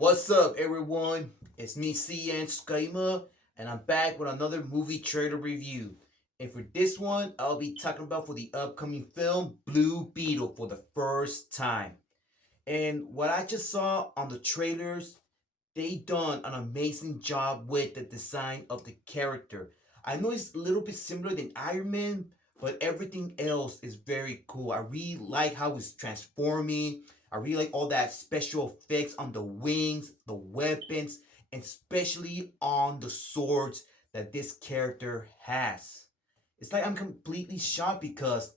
What's up, everyone? It's me, CN.TSUKAIMA, and I'm back with another movie trailer review. And for this one, I'll be talking about for the upcoming film Blue Beetle for the first time. And what I just saw on the trailers, they done an amazing job with the design of the character. I know it's a little bit similar than Iron Man, but everything else is very cool. I really like how it's transforming. I really like all that special effects on the wings, the weapons, and especially on the swords that this character has. It's like I'm completely shocked because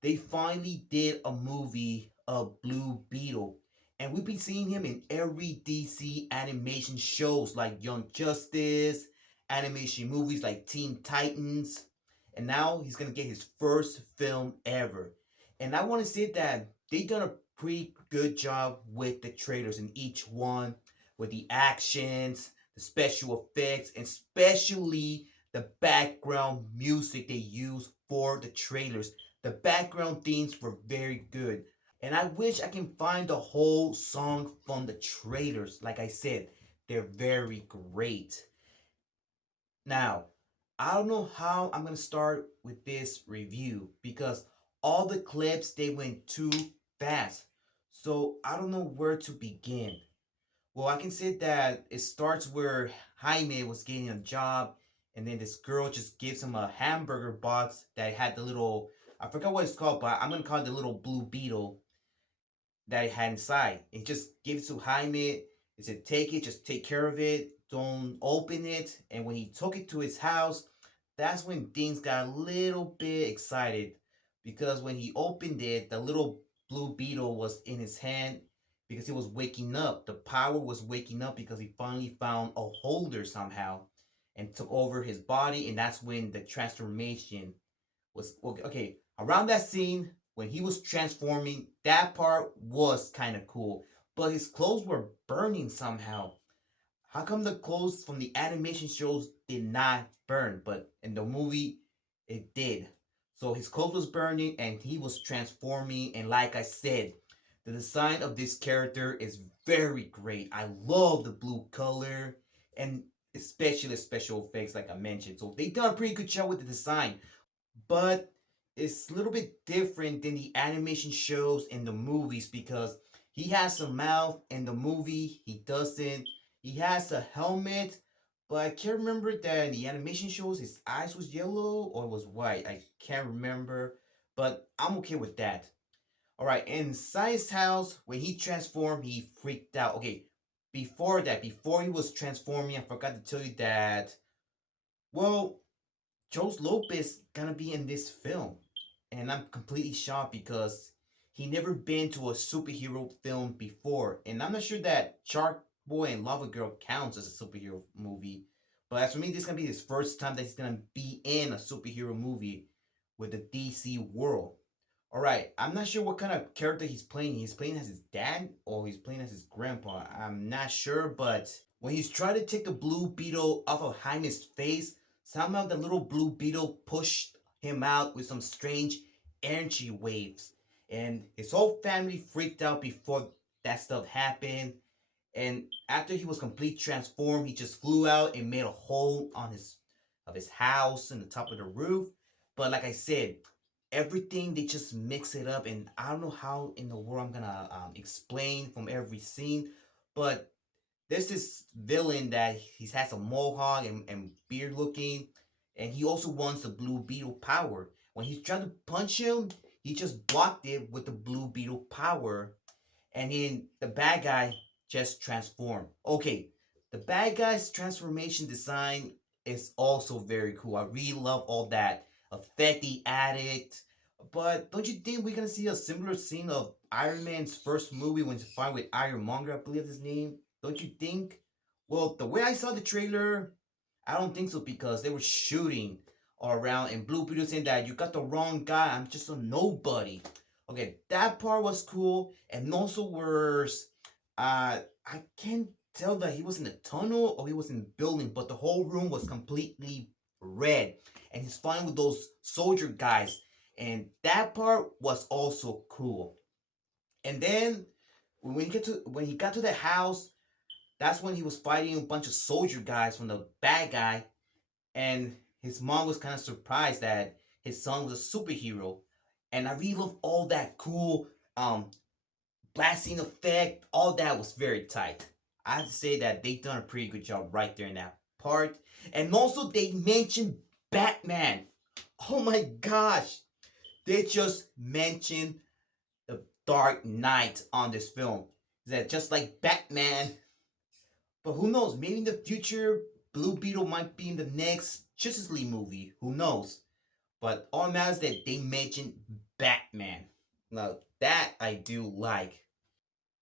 they finally did a movie of Blue Beetle. And we've been seeing him in every DC animation shows like Young Justice, animation movies like Teen Titans, and now he's gonna get his first film ever. And I want to say that they done a pretty good job with the trailers in each one, with the actions, the special effects, and especially the background music they use for the trailers. The background themes were very good. And I wish I can find the whole song from the trailers. Like I said, they're very great. Now, I don't know how I'm going to start with this review because all the clips they went too fast. So I don't know where to begin. Well, I can say that it starts where Jaime was getting a job, and then this girl just gives him a hamburger box that had the little, I forgot what it's called, but I'm gonna call it the little blue beetle that it had inside. It just gives to Jaime. It said, take it, just take care of it, don't open it. And when he took it to his house, that's when things got a little bit excited because when he opened it, the little blue beetle was in his hand because he was waking up. The power was waking up because he finally found a holder somehow and took over his body. And that's when the transformation was okay. Around that scene when he was transforming, that part was kind of cool. But his clothes were burning somehow. How come the clothes from the animation shows did not burn, but in the movie it did? So his clothes was burning and he was transforming. And like I said, the design of this character is very great. I love the blue color and especially the special effects, like I mentioned. So they done a pretty good job with the design, but it's a little bit different than the animation shows and the movies because he has a mouth in the movie, he doesn't. He has a helmet, but I can't remember that in the animation shows his eyes was yellow or it was white. I can't remember, but I'm okay with that. All right, inside his house, when he transformed, he freaked out. Okay, before that, before he was transforming, I forgot to tell you that. Well, Joe's Lopez gonna be in this film, and I'm completely shocked because he never been to a superhero film before, and I'm not sure that Shark Boy and Lava Girl counts as a superhero movie. But as for me, this is gonna be his first time that he's gonna be in a superhero movie with the DC world. All right, I'm not sure what kind of character he's playing. He's playing as his dad or he's playing as his grandpa. I'm not sure, but when he's trying to take the blue beetle off of Jaime's face, somehow the little blue beetle pushed him out with some strange energy waves. And his whole family freaked out before that stuff happened. And after he was completely transformed, he just flew out and made a hole on his house and the top of the roof. But like I said, everything they just mix it up, and I don't know how in the world I'm gonna explain from every scene, but there's this villain that he has a mohawk and beard looking, and he also wants the blue beetle power. When he's trying to punch him, he just blocked it with the blue beetle power, and then the bad guy just transformed. Okay, the bad guy's transformation design is also very cool. I really love all that effect he added. But don't you think we're gonna see a similar scene of Iron Man's first movie when he's fighting with Ironmonger, I believe his name? Don't you think? Well, the way I saw the trailer, I don't think so because they were shooting all around and Blue Beetle saying that you got the wrong guy. I'm just a nobody. Okay, that part was cool, and also was I can't tell that he was in a tunnel or he was in a building, but the whole room was completely red, and he's fighting with those soldier guys, and that part was also cool. And then when he got to the house, That's when he was fighting a bunch of soldier guys from the bad guy, and his mom was kind of surprised that his son was a superhero. And I really love all that cool blasting effect. All that was very tight. I have to say that they done a pretty good job right there in that part. And also they mentioned Batman. Oh my gosh. They just mentioned the Dark Knight on this film. That just like Batman. But who knows? Maybe in the future, Blue Beetle might be in the next Justice League movie. Who knows? But all matters that they mentioned Batman. Now that I do like.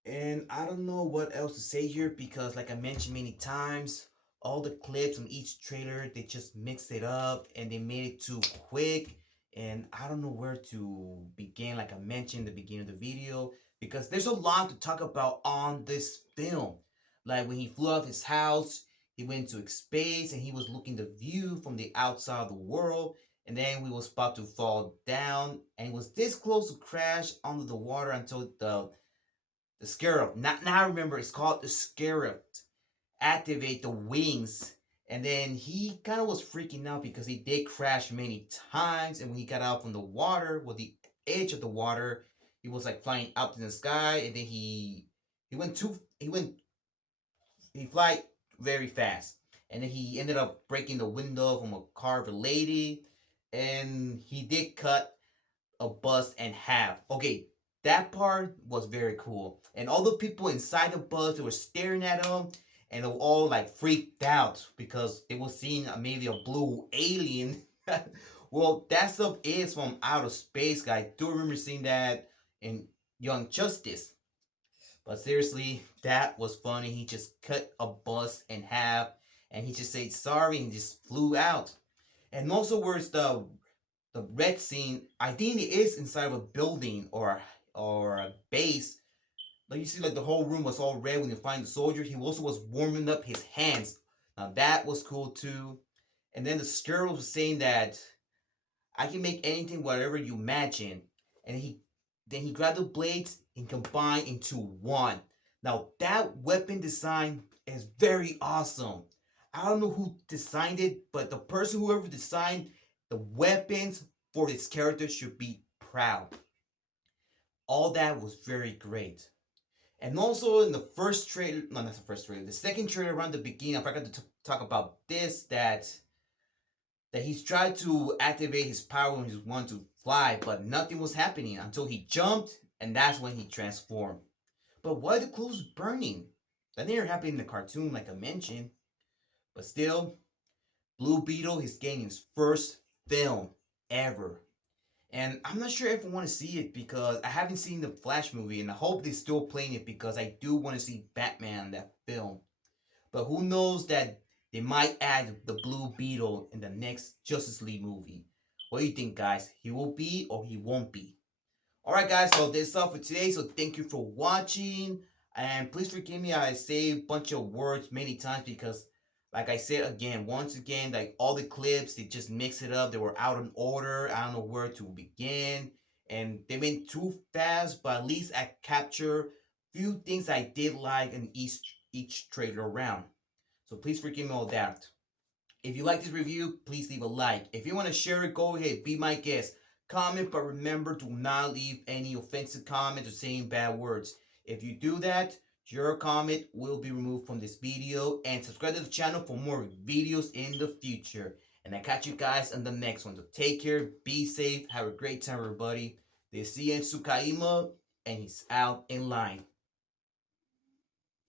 And I don't know what else to say here because, like I mentioned many times, all the clips from each trailer they just mixed it up and they made it too quick. And I don't know where to begin, like I mentioned at the beginning of the video, because there's a lot to talk about on this film. Like when he flew out of his house, he went to space and he was looking the view from the outside of the world. And then we was about to fall down and he was this close to crash under the water until the scarab. Not now. I remember it's called the scarab. Activate the wings, and then he kind of was freaking out because he did crash many times. And when he got out from the water, well, the edge of the water, he was like flying up in the sky, and then he fly very fast, and then he ended up breaking the window from a car of a lady, and he did cut a bus in half. Okay, that part was very cool. And all the people inside the bus they were staring at him and they were all like freaked out because they were seeing maybe a blue alien. Well, that stuff is from outer space, guys. I do remember seeing that in Young Justice. But seriously, that was funny. He just cut a bus in half and he just said sorry and just flew out. And also where's the red scene, I think it is inside of a building or a base. Like you see, like the whole room was all red when you find the soldier. He also was warming up his hands. Now that was cool too. And then the scarab was saying that I can make anything whatever you imagine. And he grabbed the blades and combined into one. Now that weapon design is very awesome. I don't know who designed it, but the person whoever designed the weapons for this character should be proud. All that was very great. And also in the first trailer, no, not the first trailer, the second trailer around the beginning, I forgot to talk about this, that he's tried to activate his power when he wanted to fly, but nothing was happening until he jumped, and that's when he transformed. But why the clothes burning? That didn't happen in the cartoon, like I mentioned. But still, Blue Beetle is getting his first film ever. And I'm not sure if I want to see it because I haven't seen the Flash movie, and I hope they're still playing it because I do want to see Batman in that film. But who knows that they might add the Blue Beetle in the next Justice League movie. What do you think, guys? He will be or he won't be? Alright guys, so that's all for today. So thank you for watching. And please forgive me, I say a bunch of words many times because like I said again, once again, like all the clips, they just mix it up. They were out of order. I don't know where to begin. And they went too fast, but at least I capture few things I did like in each trailer round. So please forgive me all that. If you like this review, please leave a like. If you want to share it, go ahead, be my guest. Comment, but remember, do not leave any offensive comments or saying bad words. If you do that, your comment will be removed from this video. And subscribe to the channel for more videos in the future. And I catch you guys in the next one. So take care, be safe, have a great time, everybody. This is CN.TSUKAIMA, and he's out in line.